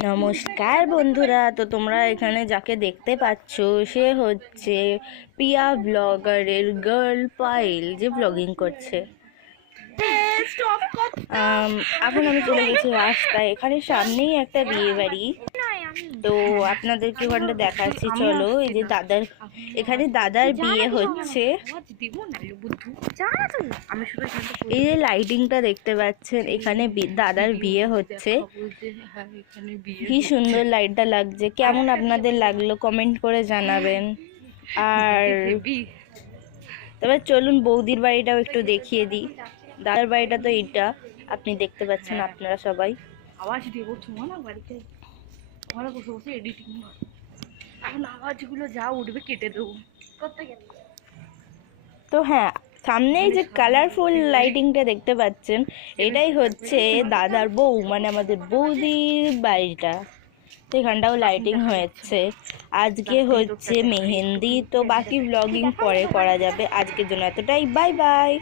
নমস্কার বন্ধুরা, তো তোমরা এখানে যাকে দেখতে পাচ্ছ সে হচ্ছে পিয়া ব্লগারের গার্ল পাইল, যে ব্লগিং করছে। এখন আমি চলে গেছি রাস্তায়, এখানে সামনেই একটা বিয়ে বাড়ি, তো আপনাদেরকে ওখানটা দেখাচ্ছি। চলো, এই যে দাদার, এখানে দাদার বিয়ে হচ্ছে। এই যে লাইটিংটা দেখতে পাচ্ছেন, এখানে দাদার বিয়ে হচ্ছে। কি সুন্দর লাইটটা লাগছে, কেমন আপনাদের লাগলো কমেন্ট করে জানাবেন। আর তবে চলুন বৌদির বাড়িটাও একটু দেখিয়ে দিই। দাদার বাড়িটা তো এইটা আপনি দেখতে পাচ্ছেন আপনারা সবাই। আওয়াজ দিয়ে বলছো না বাড়িতে, আমরা বসে বসে এডিটিং, এখন আওয়াজগুলো যা উঠবে কেটে দেবো। তো হ্যাঁ, সামনেই যে কালারফুল লাইটিংটা দেখতে পাচ্ছেন, এটাই হচ্ছে দাদার বউ, মানে আমাদের বৌদির বাড়িটা। তো এখানটাও লাইটিং হয়েছে। আজকে হচ্ছে মেহেন্দি, তো বাকি ব্লগিং পরে করা যাবে। আজকের জন্য এতটাই, বাই বাই।